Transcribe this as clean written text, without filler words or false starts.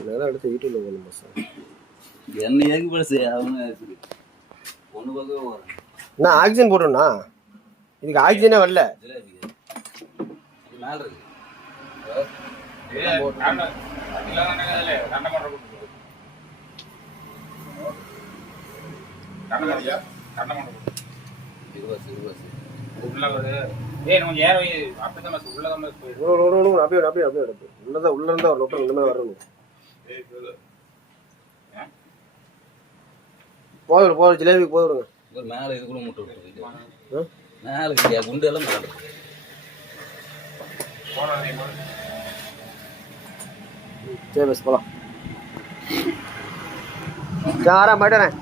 இதெல்லாம் எடுத்து யூடியூப்ல போடணும் சார். என்ன ஏகி பஸ் அவனு ஒன்று பக்கம் வரும். நான் ஆக்சிஜன் போடுறேண்ணா, இதுக்கு ஆக்சிஜனே வரல. மேலே இருக்கு உள்ளதான் உள்ள இருந்தா ஒரு நோட்டம் இந்த மாதிரி வரணும். போதும் ஜிலேபி போதுங்க. மேலே இது கூட முட்டை விட்டு மேலே குண்டு எல்லாம் மேலே சரி பஸ் போலாம். ஆறாம் போயிட்டேன்.